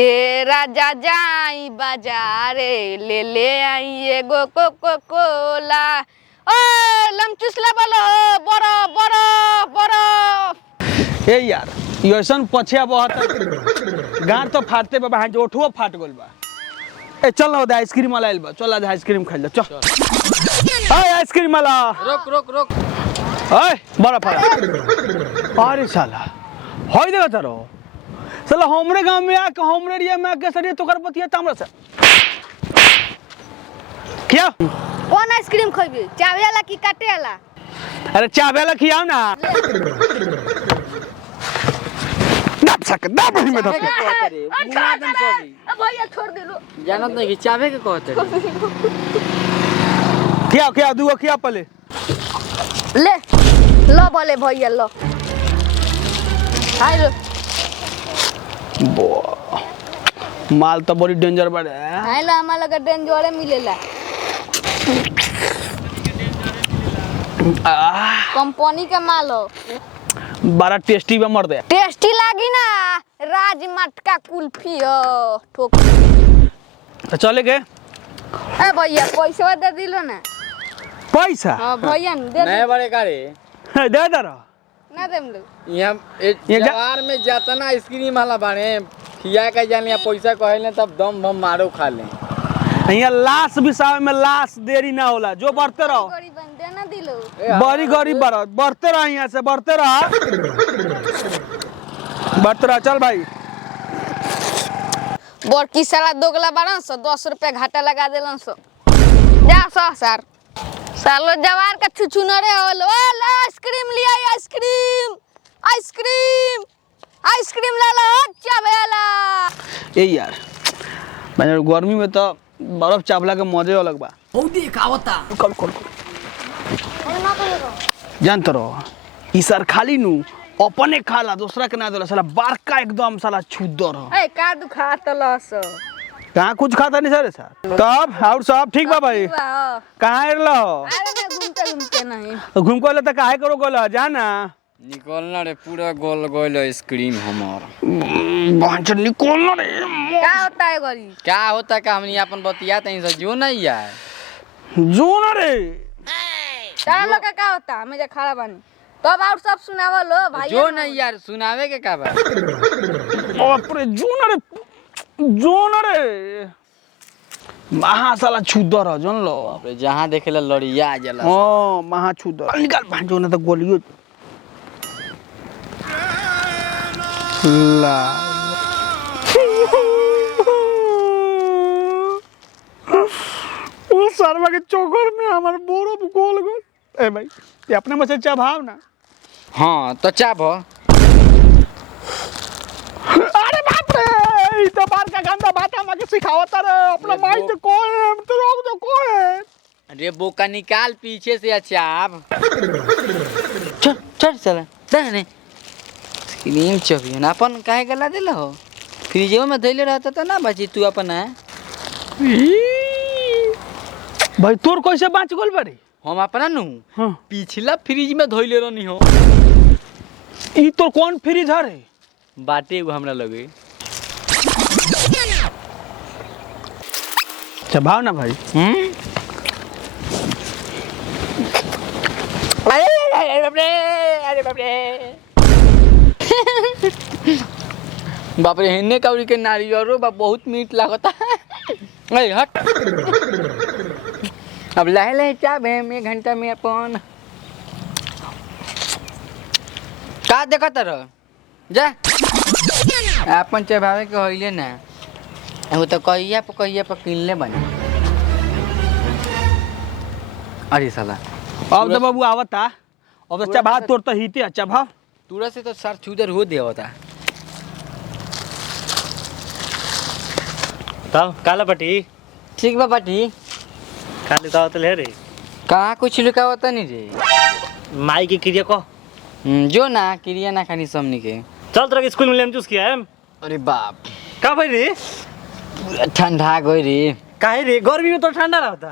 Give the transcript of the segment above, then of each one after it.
ए राजा जाई बाजारे ले आई एगो कोको कोला। ओ लमचुसला बोलो बरो बरो बरो। ए यार ये ऐसन पछिया बहुत गार तो फाटते बा हां ओठो फाट गइल बा। ए चल ना आइसक्रीम वाला आइल बा, चल आज आइसक्रीम खाइ ले चल। हाय आइसक्रीम वाला रोक रोक रोक। ओए बड़ा फड़ा अरे साला होई देगा तारो साला हमरे गांव में आके हमरे एरिया में आके सरिया तोकर पतिया तामरा से क्या कौन आइसक्रीम खइबे, चावे वाला की काटे वाला? अरे चावे वाला खियाओ ना दाब सक दाब ही में धक भैया छोड़ दे लो। जानत नहीं कि चावे के कहते क्या क्या दुगो क्या पले ले लो बोले भैया लो। हाय लो माल तो बड़ी डेंजर बाड़े। हाय लो हमारा लगा डेंजरे मिलेला कंपनी का माल हो। बड़ा टेस्टी बा मर दे। टेस्टी लागी ना राज मटका कुल्फी हो ठोक। तो चले के ए भैया पैसा दे दिलो ना। पैसा हां भैया दे नए बड़े गाड़ी दे दरो ना देम लो। यहाँ जवार में जातना आइसक्रीम वाला बाने खिया के जाने पैसा कहले तब दम भम मारो खा ले। यहाँ लाश बिसावे में लाश देरी ना होला, जो बढ़ते रहो गरीब बंदे ना दिलो। बड़ी गरीब बढ़ते रहो, यहाँ से बढ़ते रहो बढ़ते रहो। चल भाई बड़की साला दोगला बारन सो 10 रुपया घाटा लगा देलन सो। जा सो सर सालो जवार का छुछुनरे होलो। ओ आइसक्रीम लिया आइसक्रीम आइसक्रीम आइसक्रीम ला लो चावेला। ए यार मैंने गर्मी में तो बर्फ चावला के मजे अलग बा। बहुते खावता कल कल जानते रहो ई सर खाली नु अपने खाला दूसरा के ना देला साला बारका एकदम साला छुदर हो। ए का दुखा तलस कहाँ कुछ खाता नहीं सर सर तब और सब ठीक बा भाई। कहाँ रहलो अरे घूमते घूमते नहीं घूम को तो काहे करो गोला जाना निकलना रे पूरा गोल गोल आइसक्रीम हमार बांचर निकलना रे। क्या होता है गरी? क्या होता का हमनी अपन बतियाते हैं जो नहीं यार जो ना रे तारा लोग का क्या होता हमें जा खड़ा बानी तब और सब सुनावा लो भाई। जो नहीं यार सुनावे के का बा बाप रे जो ना रे महा साला छुदर हो जान लो। जहाँ देखेला लड़िया जला ओ महा छुदर निकाल भांजो ना तो गोलियो ला वो सरवा के चोकर में हमार बोरो गोल गोल। ए भाई ये अपने में से चबाव ना। हाँ तो चाप हो। अरे बाप रे ई तो बार का गंदा बात हम के सिखावत रे अपना माई तो कोई है तो रोक दो कोई है। अरे बोका निकाल पीछे से चाप चल चल चल दे क्रीम चबियो ना अपन काहे गला देला हो फ्रिजो में धइले रहता तो ना बची तू अपन है भाई तोर कैसे बाँच गोल बारे हम अपना नु हाँ पिछला फ्रिज में धइले रहनी हो। ई तो कौन फ्रिज है रे बाटे एगो हमरा लगे चबाव ना भाई। अरे बाप रे अरे बाप रे बाप रे हिन्ने कौड़ी के नारियरो बा बहुत मीठ लागता ए हट अब लहे लहे चाब है 1 घंटा में अपन का देखत रह जा अपन चबावे के होइले ना वो तो कहिया पर किनले बने। अरे साला अब तो बाबू आवता अब तो चबा तोर तो हिते चबा तुरा से तो सर छुदर हो दे होता तब काला पटी ठीक बा बाटी खाली तो ले रे कहाँ कुछ लिखा होता नहीं रे माई की क्रिया को जो ना क्रिया ना खानी समनी के चल तेरा स्कूल में लेम जूस किया है। अरे बाप का भाई रे पूरा ठंडा गई रे काहे रे गर्मी में तो ठंडा रहता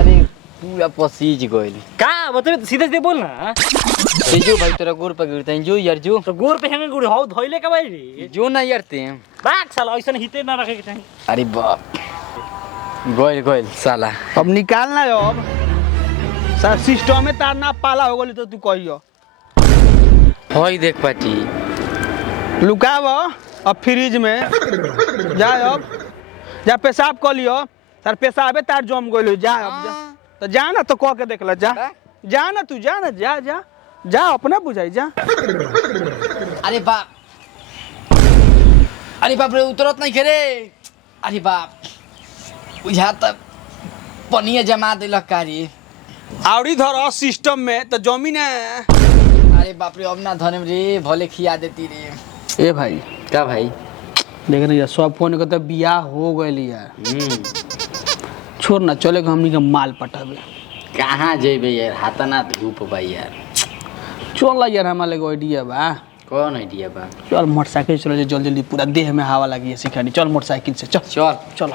अरे पूरा पसीज गइल। का बता सीधे सीधे बोल ना। जो भाई तेरा गोर पे गिरता है जो यार जो तो गोर पे हैंगे गुड़ हो धोइले का भाई रे। जो ना यार ते बाक साला ऐसा हिते ना रखे के चाहिए। अरे बाप गोइल गोइल साला। अब निकालना है अब सर सिस्टम में तार ना पाला हो गली तो तू कहियो होई देख पाटी लुकाव अब फ्रिज में जा अब जा पेशाब कर लियो सर पेशाबे तार जम गइल जा अब जा तो जा ना तो कह के देख ल जा ना तू जा ना जा जा जा अपना बुझाई जा। अरे बाप रे उतरत नहीं खेरे। अरे बाप बुझा तब पनिया जमा दिलक कारी। आवड़ी धर सिस्टम में तो जमीन है। अरे बाप रे अब ना धने रे भले खिया देती रे। ए भाई का भाई देख रही सब फोन के तो बियाह हो गइल यार। छोड़ ना चले हमनी के माल पटाबे। कहाँ जेबे यार हाथा ना धूप बा यार। चल यार हमारे लगे आइडिया बा। कौन आइडिया बा? चल मोटरसाइकिल चलो जल्दी जल्दी पूरा देह में हवा लगी है सिखानी। चल मोटरसाइकिल से चल चल चलो।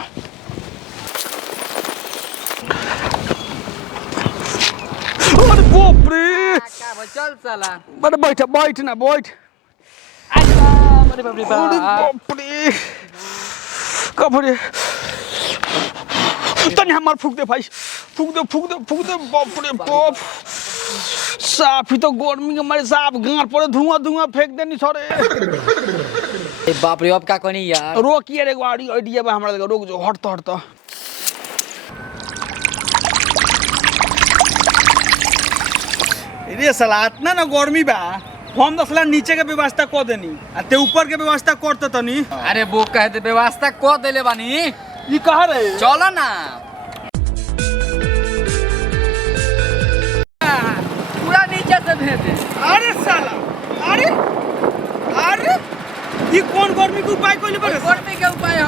अरे बाप रे चल साला। अरे बैठ बैठ ना बैठ। अरे बाप रे अरे बाप रे कब रे तनी हमार फूक दे भाई फूक दे बाप रे बाप साफ ही तो गर्मी के मारे साफ गांठ पर धुआं फेंक देनी छोरे। ए बाप रे अब का कनी यार। रोकिए रे गाड़ी आइडिया बा हमरा लगे रोक जो हट तो रे साला इतना ना गर्मी बा हम दसला नीचे के व्यवस्था कर देनी आ ते ऊपर के व्यवस्था करत तनी। अरे वो कह दे व्यवस्था को देले बानी। ई कह रे चलो ना पूरा नीचे से भेज दे। अरे साला अरे ये कौन गर्मी के उपाय कोइले बरे गर्मी के उपाय